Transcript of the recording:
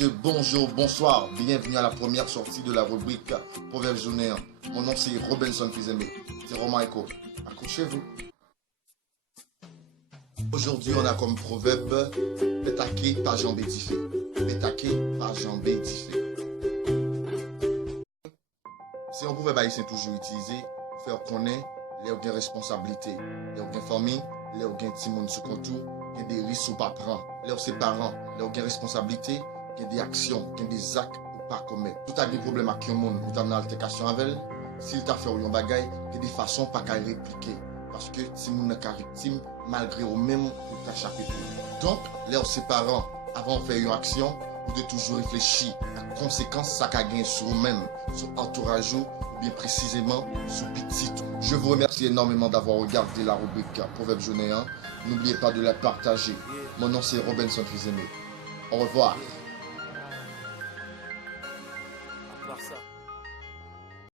messieurs, bonjour, bonsoir. Bienvenue à la première sortie de la rubrique Proverbe journée. Mon nom c'est Robinson Fils-Aimé. C'est Romain Echo. Accrochez-vous. Aujourd'hui, on a comme proverbe pétaquer par jambes édifiées. Pétaquer par jambes édifiées. C'est un proverbe haïtien toujours utilisé pour faire connaître les gains responsabilités, les gains famille, les gains timon sous contour, les des risques ou pas prendre, les parents, les gains responsabilités, les des actions, des actes ou pas commettre. Tout a des problèmes avec un monde, ou t'as une altercation avec elle, s'il t'a fait un bagay, il y a des façons pas qu'à répliquer. Parce que si moun n'a qu'à victime, malgré ou même ou t'as échappé tout. Donc, les parents, avant de faire une action, ou de toujours réfléchir à la conséquence ça qu'a gagné sur vous-même, sur l'entourage ou bien précisément sur petit. Je vous remercie énormément d'avoir regardé la rubrique Proverbe journée 1. N'oubliez pas de la partager. Mon nom c'est Robinson Fils-Aimé. Au revoir. À part ça.